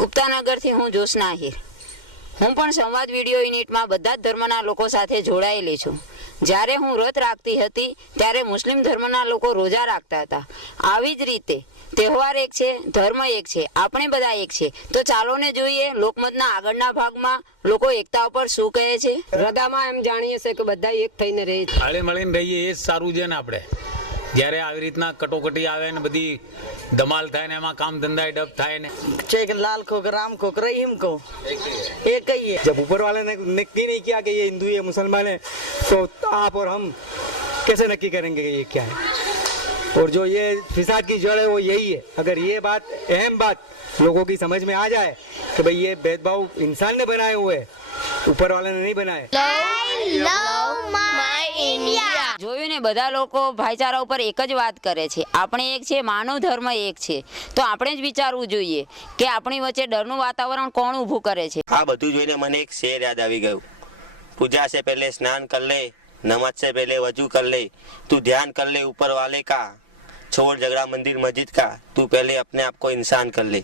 ગુપ્તાનગરથી હું જોશના આહિર। હું પણ સંવાદ વિડીયો યુનિટમાં બધા જ ધર્મના લોકો સાથે જોડાયેલી છું। જ્યારે હું વ્રત રાખતી હતી ત્યારે મુસ્લિમ ધર્મના લોકો રોજા રાખતા હતા। આવી જ રીતે તહેવાર એક છે, ધર્મ એક છે, આપણે બધા એક છે। તો ચાલો ને જોઈએ લોકમતના આગળના ભાગમાં લોકો એકતા ઉપર શું કહે છે। હૃદયમાં એમ જાણીએ છે કે બધા એક થઈને રહે છે, હળી મળીને રહીએ એ જ સારું છે ને। આપણે જ્યારે આવી રીતના કટોકટી આવે ને બધી ધમાલ થાય ને એમાં કામ ધંધા ડબ થાય ને चेक लाल को राम को रहीम को एक ही है। जब ऊपर वाले ने नक्की नहीं किया कि ये हिंदू है मुसलमान है तो आप और हम कैसे नक्की करेंगे कि ये क्या है। और जो ये फिसाद की जड़ है वो यही है। अगर ये बात अहम बात लोगों की समझ में आ जाए कि भाई ये भेदभाव इंसान ने बनाए हुए हैं, ऊपर वाले ने नहीं बनाए। જોયું ને, બધા લોકો ભાઈચારા ઉપર એક જ વાત કરે છે। આપણે એક છે, માનવ ધર્મ એક છે। તો આપણે જ વિચારવું જોઈએ કે આપણી વચ્ચે ડરનું વાતાવરણ કોણ ઊભું કરે છે। આ બધું જોઈને મને એક શેર યાદ આવી ગયું। પૂજા से पहले स्नान कर ले, नमाज से पहले वजू कर ले, तू ध्यान कर ले ऊपर वाले का, छोड़ झगड़ा मंदिर मस्जिद का, तू पहले अपने आप को इंसान कर ले।